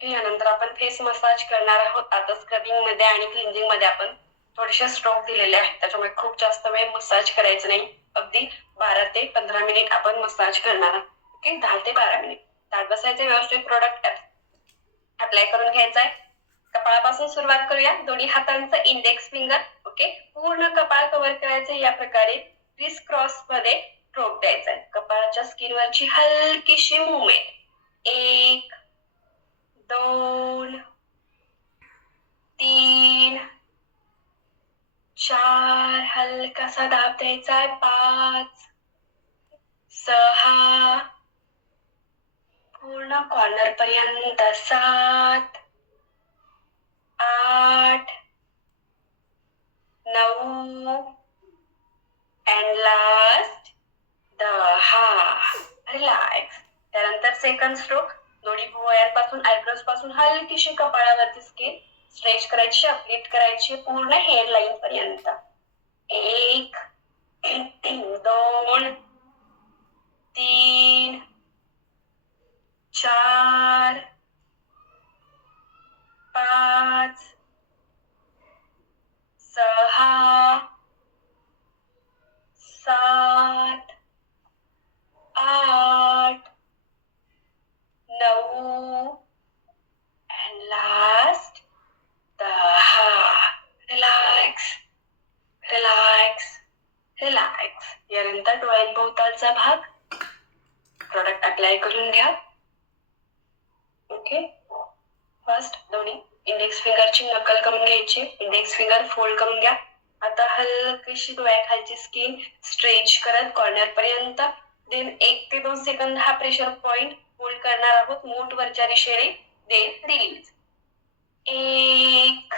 यानंतर आपण फेस मसाज करणार आहोत. आता स्क्रबिंग मध्ये आणि क्लिंजिंग मध्ये आपण थोडेसे स्ट्रोक दिलेले आहेत, त्याच्यामुळे खूप जास्त वेळ मसाज करायचं नाही. अगदी 12 ते 15 मिनिट आपण मसाज करणार आहोत. ओके. 10 ते 12 मिनिट ताट बसायचे. व्यवस्थित प्रोडक्ट अप्लाय करून घ्यायचा आहे. कपाळापासून सुरुवात करूया. दोन्ही हातांचं इंडेक्स फिंगर ओके पूर्ण कपाळ कव्हर करायचं. या प्रकारे क्रिस क्रॉस मध्ये स्ट्रोक द्यायचा आहे. कपाळाच्या स्किनवरची हलकीशी मुवमेंट. 1 2 3 4 हलकासा दाब द्यायचा आहे. 5 6 पूर्ण कॉर्नर पर्यंत. 7 8 9 अँड लास्ट 10. रिलॅक्स. त्यानंतर सेकंड स्ट्रोक. दोन्ही भुवयांपासून आयब्रोज पासून हलकीशी कपाळावरती स्किन स्ट्रेच करायची, अपलिफ्ट करायची पूर्ण हेअर लाईन पर्यंत. 1 2 3 4 5 6 7 8 9 and last 10. Relax relax relax. यानंतर डोळ्यांभोवतालचा भाग प्रोडक्ट अप्लाय करून घ्या. ओके. फर्स्ट दोन्ही इंडेक्स फिंगरची नकल करून घ्यायची. इंडेक्स फिंगर फोल्ड करून घ्या. आता हलकीशी डोळ्याखालची स्किन स्ट्रेच करत कॉर्नर पर्यंत. देन 1 ते 2 सेकंद हा प्रेशर पॉइंट होल्ड करणार आहोत मूठ वरच्या दिशेने. Then release. 1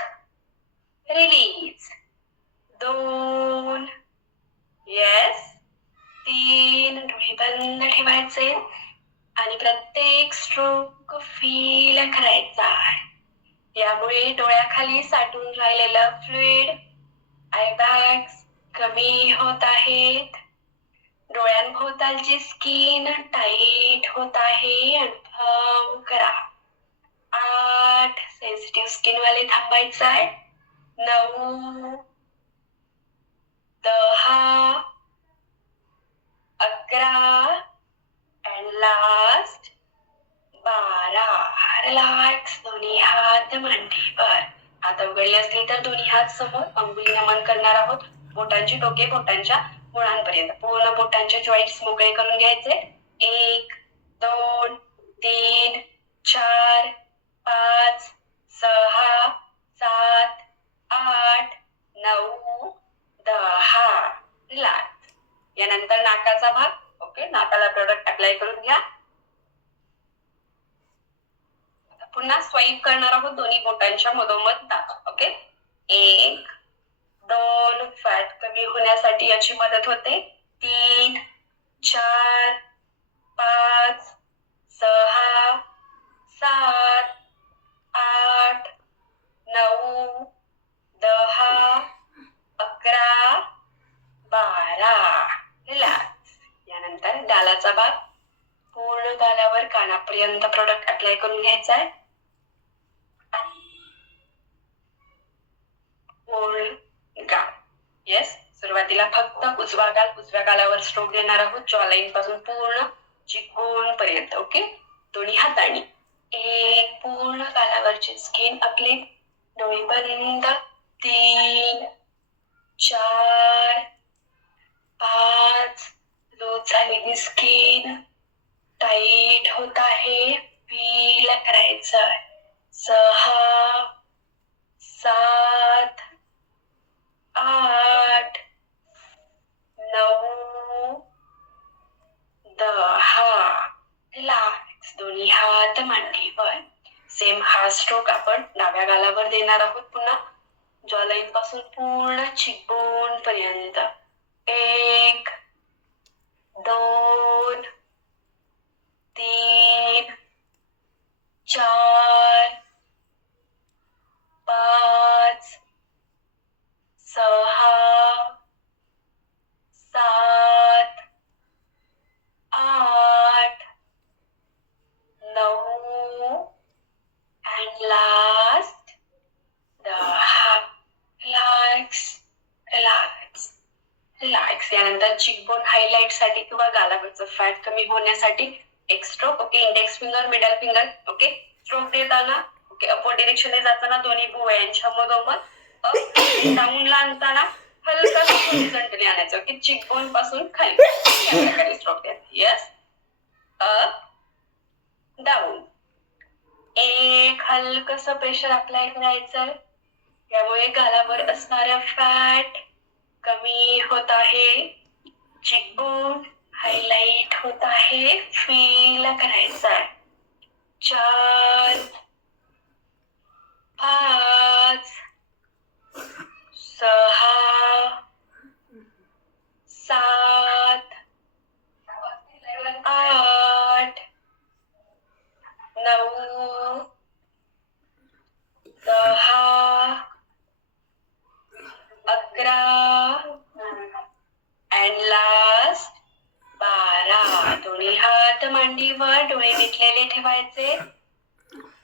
रिलीज. 2 येस. 3 डोळे बंद ठेवायचे आणि प्रत्येक स्ट्रोक फील करायचा आहे. यामुळे डोळ्याखाली साठून राहिलेलं फ्लुइड आय बॅग्स कमी होत आहेत. डोळ्यांभोवतालची स्किन टाईट होत आहे. अनुभव करा. 8 सेन्सिटिव्ह स्किन वाले थांबायचं आहे. 9 10 11 अँड लास्ट 12. रिलॅक्स. दोन्ही हात मांडीवर. हात उघडले असतील तर दोन्ही हात समोर अंगुली नमन करणार आहोत. बोटांची टोके बोटांच्या मुळांपर्यंत. पूर्ण बोटांचे जॉईंट्स मोकळे करून घ्यायचे. 1 2 3 4 5 6 7 8 9 10. रिलॅक्स. यानंतर नाकाचा भाग. ओके. नाकाला प्रोडक्ट अप्लाय करून घ्या. पुन्हा स्वाईप करणार आहोत दोन्ही बोटांच्या मधोमध नाक. ओके. 1 2 फॅट कमी होण्यासाठी याची मदत होते. 3 4 5 6 7 8 9 10 11 12. रिलॅक्स. यानंतर गालाचा भाग. पूर्ण गालावर कानापर्यंत प्रोडक्ट अप्लाय करून घ्यायचा आहे. पूर्ण गाल. येस. सुरुवातीला फक्त उजव्या गालावर स्ट्रोक देणार आहोत, जॉ लाईन पासून पूर्ण चिकबोन पर्यंत. ओके, दोन्ही हातांनी. एक, पूर्ण गालावरची स्किन आपली, डोळे बंद. 3, 4, 5, लूज झालेली स्किन, टाईट होत आहे, फील करायचं. 6, 7, 8, 9, 10. रिलॅक्स. दोन्ही हात मांडीवर. सेम हा स्ट्रोक आपण डाव्या गालावर देणार आहोत पुन्हा, जॉ लाईन पासून पूर्ण चिकबोन पर्यंत. 1, 2, 3, 4, 5, 6, 7, 8, 9 and last 10. Relax, relax, relax. यानंतर चिकबोन हायलाइट साठी किंवा गालावरचं फॅट कमी होण्यासाठी एक stroke. Okay, index finger, middle finger. Okay, stroke देताना ओके अपवर्ड डिरेक्शनने जाताना दोन्ही भुवयांच्या मधोमध अप, डाऊनला आणताना हलका हॉरिझॉन्टली आणायचं. ओके, चिकबोन पासून खाली या प्रकारे स्ट्रोक द्या. Yes, up, down. एक हलकसं प्रेशर अप्लाय करायचं. यामुळे गालावर असणाऱ्या फॅट कमी होत आहे, चिकबोन हायलाइट होत आहे, फील करायचा. 4, 5, 6, 7, 8, 9, 10, 11 and last 12. दोन्ही हात मांडीवर, डोळे मिटलेले ठेवायचे.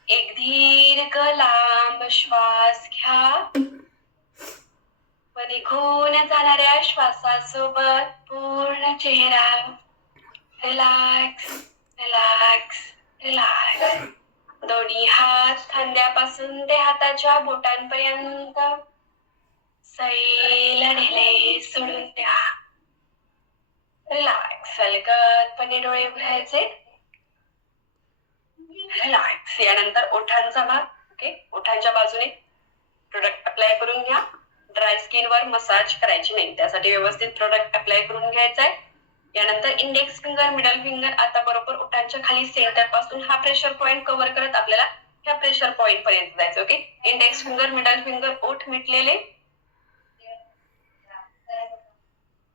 एक दीर्घ लांब श्वास घ्या व निघून जाणाऱ्या श्वासासोबत पूर्ण चेहरा रिलॅक्स, रिलॅक्स, रिलॅक्स. दोन्ही हात खांद्यापासून ते हाताच्या बोटांपर्यंत सैल नेले सोडून द्या. रिलॅक्स. हलकतपणे डोळे उघडायचे. रिलॅक्स. यानंतर ओठांचा भाग. ओके, ओठांच्या बाजूने प्रोडक्ट अप्लाय करून घ्या. ड्राय स्किन वर मसाज करायची नाही, त्यासाठी व्यवस्थित प्रोडक्ट अप्लाय करून घ्यायचा आहे. यानंतर इंडेक्स फिंगर, मिडल फिंगर आता बरोबर ओठांच्या खाली सेंटर पासून हा प्रेशर पॉइंट कव्हर करत आपल्याला ह्या प्रेशर पॉइंट पर्यंत जायचं. Okay, index finger, middle finger, ओठ मिटलेले.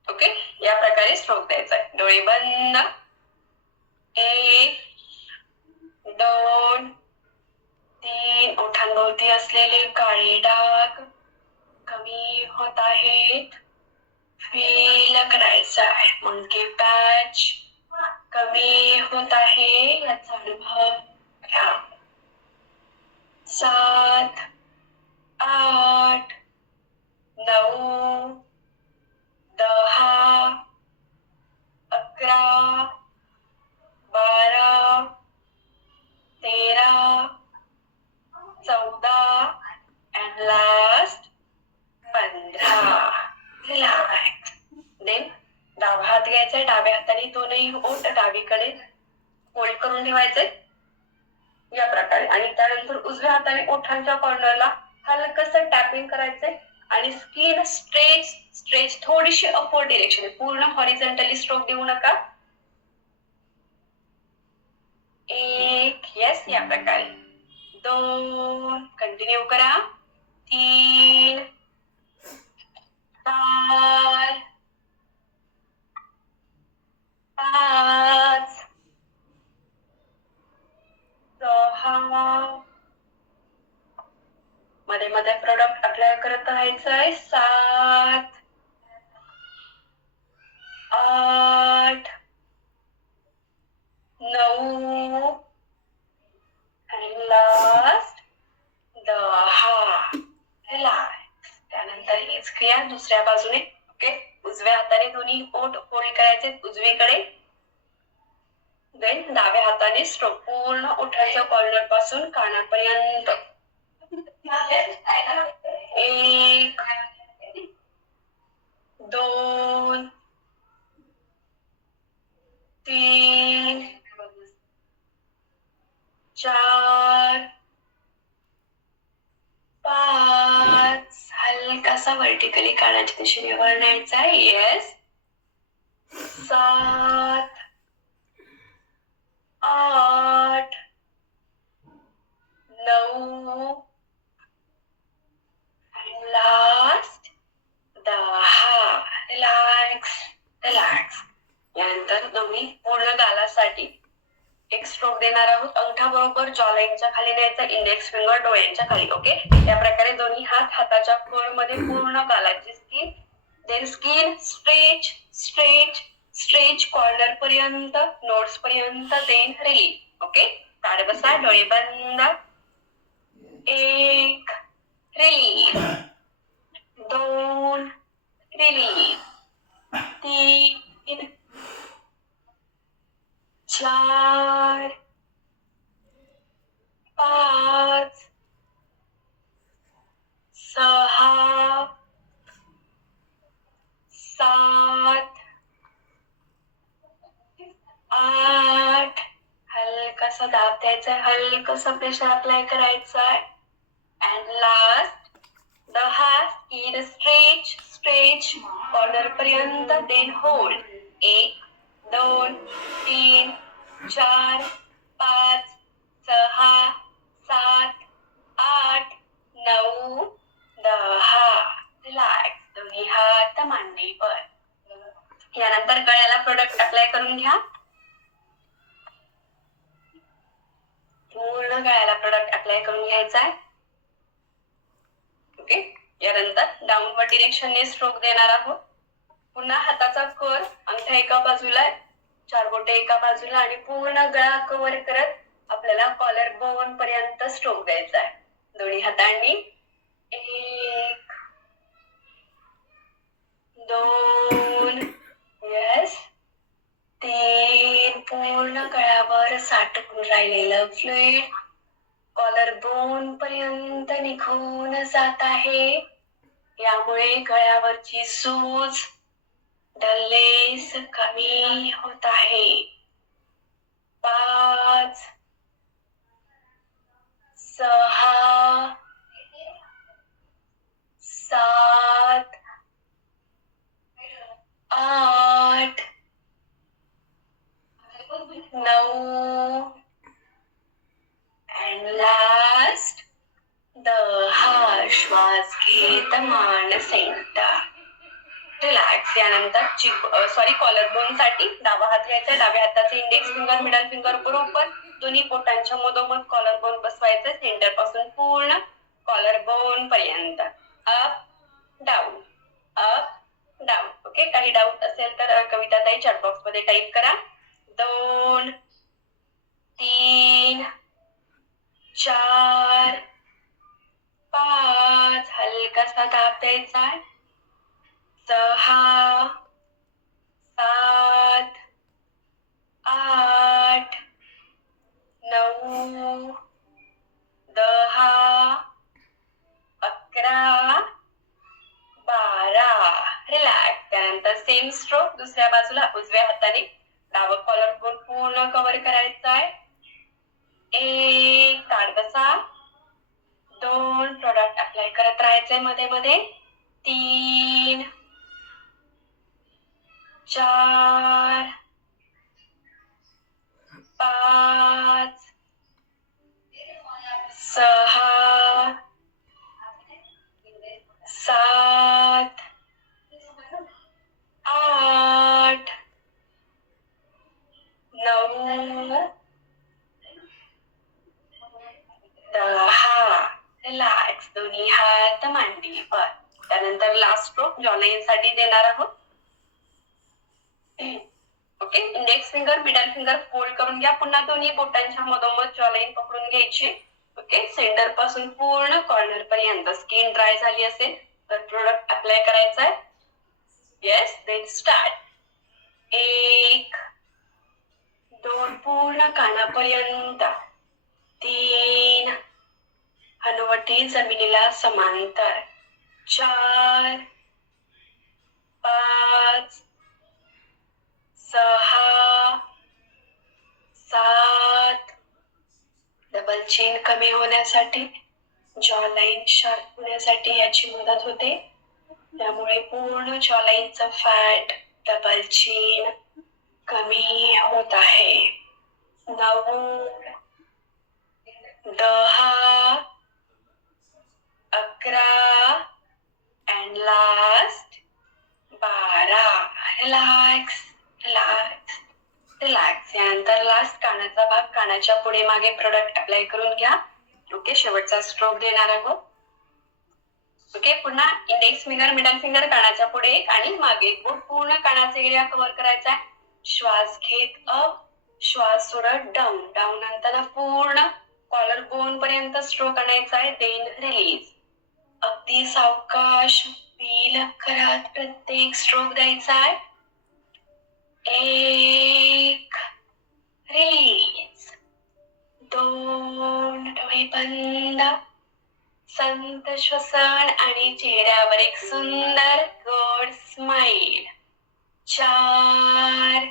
ओके, या प्रकारे स्ट्रोक द्यायचा आहे. डोळे बंद. 1, 2, 3. ओठांभोवती असलेले काळे डाग कमी होत आहेत, फील करायचं आहे. मंकी पॅच कमी होत आहे याचा अनुभव घ्या. 7, 8, 9, 10, 11, 12, 13, 14 and last 15. रिलॅक्स. देन डावा हात घ्यायचा आहे, डाव्या हाताने दोनही ओठ डावीकडे फोल्ड करून ठेवायचे या प्रकारे. आणि त्यानंतर उजव्या हाताने ओठांच्या कॉर्नरला हलकसं टॅपिंग करायचंय आणि स्किन स्ट्रेच स्ट्रेच थोडीशी अपवर्ड डिरेक्शन, पूर्ण हॉरिझॉन्टली स्ट्रोक देऊ नका. 1, यस, या प्रकारे. 2, कंटिन्यू करा. 3, 4, 5, 6, मध्ये मध्ये प्रोडक्ट अप्लाय करत राहायचंय. 7, 8, 9 आणि लास्ट 10. रिलॅक्स. त्यानंतर हीच क्रिया दुसऱ्या बाजूने. ओके, उजव्या हाताने दोन्ही ओठ होल्ड करायचे उजवीकडे. देन डाव्या हाताने स्ट्रोक पूर्ण ओठांच्या कॉर्नर पासून कानापर्यंत. 1 2 3 4 5. हलकासा व्हर्टिकली कानाच्या दिशेने वर न्यायचा आहे. येस. 7 8 9 आणि लास्ट 10. Relax relax. यानंतर दोन्ही पूर्ण गालासाठी एक स्ट्रोक देणार आहोत. अंगठा बरोबर जॉ लाईनच्या खाली न्यायचा, इंडेक्स फिंगर डोळ्यांच्या खाली. ओके, या प्रकारे दोन्ही हात हाताच्या खोलमध्ये पूर्ण गालाची skin. Then skin stretch stretch stretch corner पर्यंत, नोट्स पर्यंत. Then release. ओके, ताड बसा, डोळे बंद. 1 रिलीज. 2 रिलीज. 3 4 5 6 7 8. हलकासा दाब द्यायचा आहे, हलकासा प्रेशर अप्लाय करायचा आहे. And last 10. Skin stretch stretch corner पर्यंत. Then hold. 1 2 3 4 5 6 7 8 9 10. रिलॅक्स. दोन्ही हात मांडीवर. यानंतर गळ्याला प्रोडक्ट अप्लाय करून घ्या. पूर्ण गळ्याला प्रोडक्ट अप्लाय करून घ्यायचा आहे. ओके, यानंतर डाऊनवर्ड डिरेक्शनने स्ट्रोक देणार आहोत. पुन्हा हाताचा कर अंगठा एका बाजूला, 4 बोटे एका बाजूला आणि पूर्ण गळा कव्हर करत आपल्याला कॉलर बोन पर्यंत स्ट्रोक द्यायचा आहे दोन्ही हातांनी. 1 2 यस. 3. पूर्ण गळ्यावर साठवून राहिलेलं फ्लुइड कॉलर बोन पर्यंत निघून जात आहे. यामुळे गळ्यावरची सूज डलनेस कमी होत आहे. 5 6 7 8 9 अँड लास्ट 10. श्वास घेत मान सेंटर. रिलॅक्स. यानंतर कॉलर बोन साठी डावा हात घ्यायचा, डाव्या हाताचे इंडेक्स फिंगर मिडल फिंगर बरोबर दोन्ही बोटांच्या मधोमध कॉलर बोन बसवायचं, सेंटर पासून पूर्ण कॉलर बोन पर्यंत. Up down up down. Okay, काही डाऊट असेल तर कविताताई चॅट बॉक्स मध्ये टाईप करा. 2 3 4 5. हलकासा दाब द्यायचा आहे. 6 7 8 9 10 11 12. रिलॅक्स. त्यानंतर सेम स्ट्रोक दुसऱ्या बाजूला उजव्या हाताने डावं कॉलर बोन पूर्ण कव्हर करायचा आहे. 1 ताड बसा. 2 प्रोडक्ट अप्लाय करत राहायचंय मध्ये मध्ये. 3 4 5 6 7 8 9 10. रिलॅक्स. दोन्ही हात मांडीवर. त्यानंतर लास्ट स्ट्रोक जॉ लाईन साठी देणार आहोत. Okay, index finger middle finger fold करून घ्या. पुन्हा दोन्ही बोटांच्या मधोमध जॉ लाईन पकडून घ्यायची. ओके, सेंटर पासून पूर्ण कॉर्नर पर्यंत. स्किन ड्राय झाली असेल तर प्रोडक्ट अप्लाय करायचा आहे. Yes, then start. 1 2 पूर्ण कानापर्यंत. 3 हनुवटी जमिनीला समांतर. 4 5 6 7 डबल चेन कमी होण्यासाठी, जॉ लाईन शार्प होण्यासाठी याची मदत होते. त्यामुळे पूर्ण जॉ लाईनचं फॅट, डबल चेन कमी होत आहे. 9 10 11 and last 12. Relax relax relax. यानंतर लास्ट कानाचा भाग, कानाच्या पुढे मागे प्रोडक्ट अप्लाय करून घ्या. ओके, शेवटचा स्ट्रोक देणार आहोत. ओके, पुन्हा इंडेक्स फिंगर, मिडल फिंगर कानाच्या पुढे एक आणि मागे एक बोट पूर्ण कानाचा एरिया कव्हर करायचा आहे. श्वास घेत अप, श्वास सोडत डाऊन. डाऊन आणताना पूर्ण कॉलर बोन पर्यंत स्ट्रोक आणायचा आहे. Then release. अगदी सावकाश फील करत प्रत्येक स्ट्रोक द्यायचा आहे. 1 रिलीज. 2 डोळे बंद. संत श्वसन आणि चेहऱ्यावर एक सुंदर गोड स्माइल. 4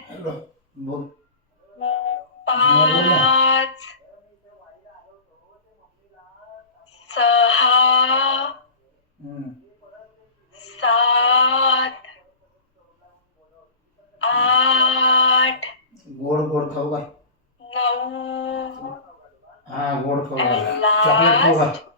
5 6 7 8 गोड गोड खाऊ का? 9 हा, गोड खाऊ आणि घाल. चॉकलेट खाऊ घाल. लास्ट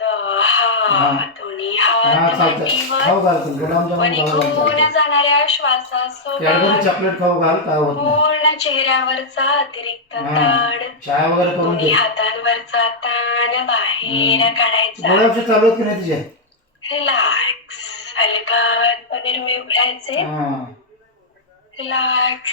10. दोन्ही हा, हात चालतं. मांडीवर. खाऊ घाल. गुलाबजामुन खाऊ घाल. निघून चालतं. जाणाऱ्या कॅडबरी श्वासासोबत चॉकलेट खाऊ घाल, काय होत नाही. पूर्ण चेहऱ्यावरचा अतिरिक्त हा, ताण, चहा वगैरे करून दोन्ही दे. हातांवरचा ताण बाहेर काढायचा. गोळ्या चालू आहेत की नाही तुझ्या? रिलॅक्स. हलकापणे डोळे उघडायचे. हा. Relax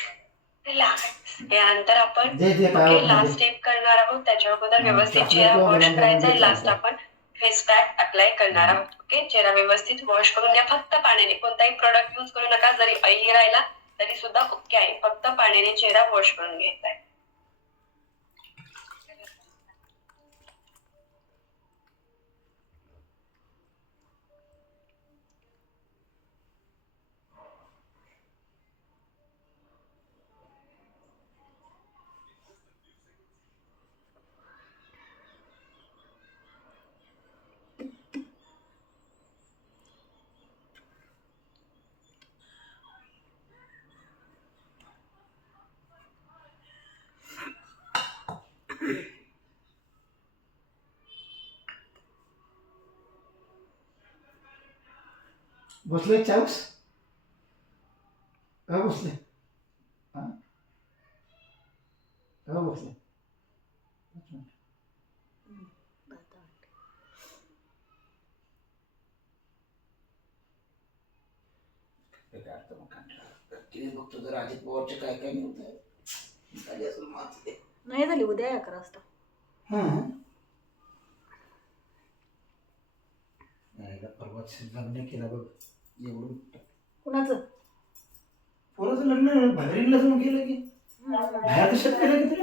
relax. यानंतर आपण दे काय होत लास्ट नाही. स्टेप करणार आहोत. त्याच्या अगोदर हा, व्यवस्थित chocolate चेहरा किंवा वॉश गुलाबजामुन करायचा आहे. दे लास्ट चालतं. आपण फेस पॅक अप्लाय करणार आहोत. ओके, चेहरा व्यवस्थित वॉश करून घ्या. फक्त पाण्याने, कोणताही प्रोडक्ट यूज करू नका. जरी ऑइली राहिला तरी सुद्धा ओके आहे. फक्त पाण्याने चेहरा वॉश करून घ्यायचा आहे. बसले चाऊस? का बसले? हा? का बसले? बघतो जर अजित पवारचे काय काय होत आहे. नाही झाली, उद्या 11 वाजता. परवाच लग्न केलं बघ एवढं. कुणाचं? पोराचं लग्न बाहेर जाऊन गेलं की बाहेर देशात केलं की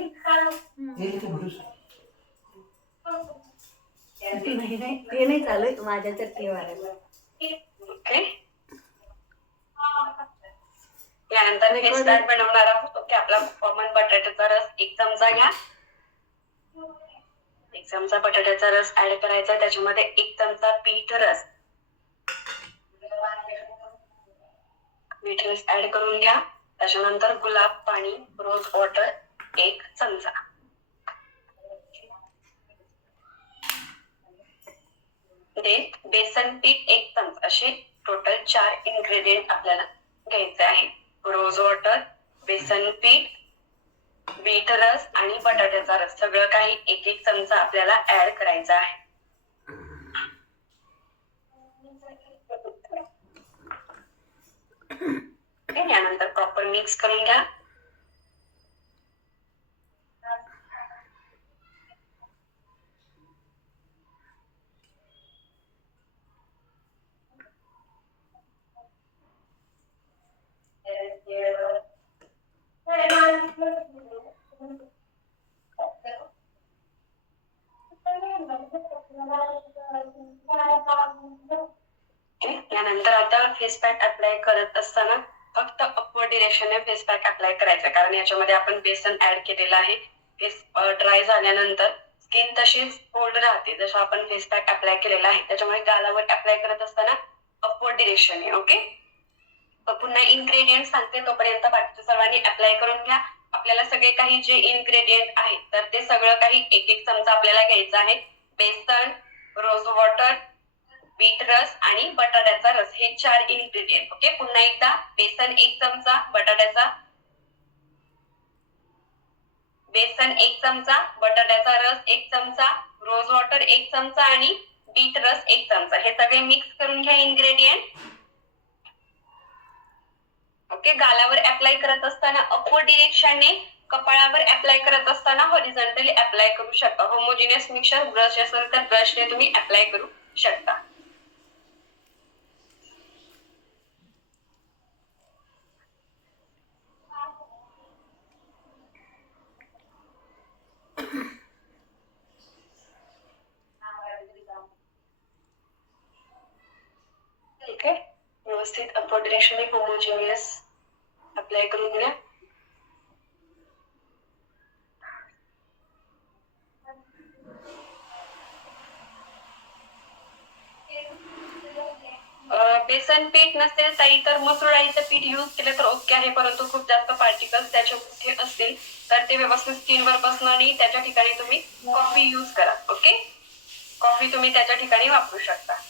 ते नाही चालू माझ्या चटणीवाल्याला. ओके, यानंतर फेस पॅक बनवणार आहोत. ओके, आपला कॉमन बटाट्याचा रस 1 चमचा घ्या. 1 चमचा बटाट्याचा रस ऍड करायचा. त्याच्यामध्ये 1 चमचा पीठ रस ऍड करून घ्या. त्याच्यानंतर गुलाब पाणी, रोज वॉटर 1 चमचा. बेसन पीठ 1 चमचा. असे टोटल 4 इन्ग्रेडियंट आपल्याला घ्यायचे आहे. रोज वॉटर, बेसन पीठ, बीट रस आणि बटाट्याचा रस, सगळं काही 1-1 चमचा आपल्याला ऍड करायचं आहे. यानंतर प्रॉपर मिक्स करून घ्या. त्यानंतर आता फेस पॅक अप्लाय करत असताना फक्त अपवर्ड डिरेक्शनने फेस पॅक अप्लाय करायचा, कारण याच्यामध्ये आपण बेसन ऍड केलेलं आहे. फेस ड्राय झाल्यानंतर स्किन तशीच कोल्ड राहते जसं आपण फेस पॅक अप्लाय केलेला आहे, त्याच्यामुळे गालावर अप्लाय करत असताना अपवर्ड डिरेक्शनने. ओके, पुन्हा इन्ग्रेडियंट सांगते, तोपर्यंत बाकीच्या सर्वांनी अप्लाय करून घ्या. आपल्याला सगळे काही जे इन्ग्रेडियंट आहेत तर ते सगळं काही एक एक चमचा आपल्याला घ्यायचं आहे. बेसन, रोज वॉटर, बीट रस आणि बटाट्याचा रस, हे 4 इन्ग्रेडियंट. ओके, पुन्हा एकदा बेसन 1 चमचा, बेसन 1 चमचा, बटाट्याचा रस 1 चमचा, रोज वॉटर 1 चमचा आणि बीट रस 1 चमचा, हे सगळे मिक्स करून घ्या इन्ग्रेडियंट. ओके, गालावर अप्लाय करत असताना अपवर्ड डिरेक्शनने, कपाळावर अप्लाय करत असताना हॉरिझॉन्टली अप्लाय करू शकता. होमोजिनियस मिक्सचर ब्रश असेल तर ब्रशने तुम्ही अप्लाय करू शकता. ठीक आहे, व्यवस्थित अपवर्ड डिरेक्शनने होमोजिनियस अप्लाय करून घ्या. बेसन पीठ नसेल ताई तर मसूर डाळीचं पीठ यूज केलं तर ओके आहे, परंतु खूप जास्त पार्टिकल्स त्याचे कुठे असतील तर ते व्यवस्थित स्किनवर बसणार नाही. त्याच्या ठिकाणी तुम्ही कॉफी यूज करा. ओके, कॉफी तुम्ही त्याच्या ठिकाणी वापरू शकता.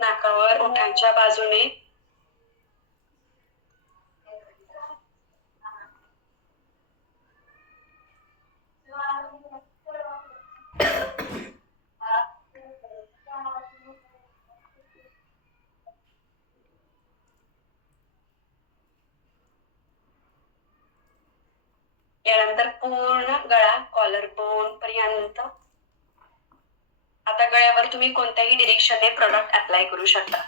नाकावर ओठांच्या बाजूने यानंतर पूर्ण गळा कॉलर बोन पर्यंत. आता गळ्यावर तुम्ही कोणत्याही डिरेक्शनने प्रोडक्ट अप्लाय करू शकता.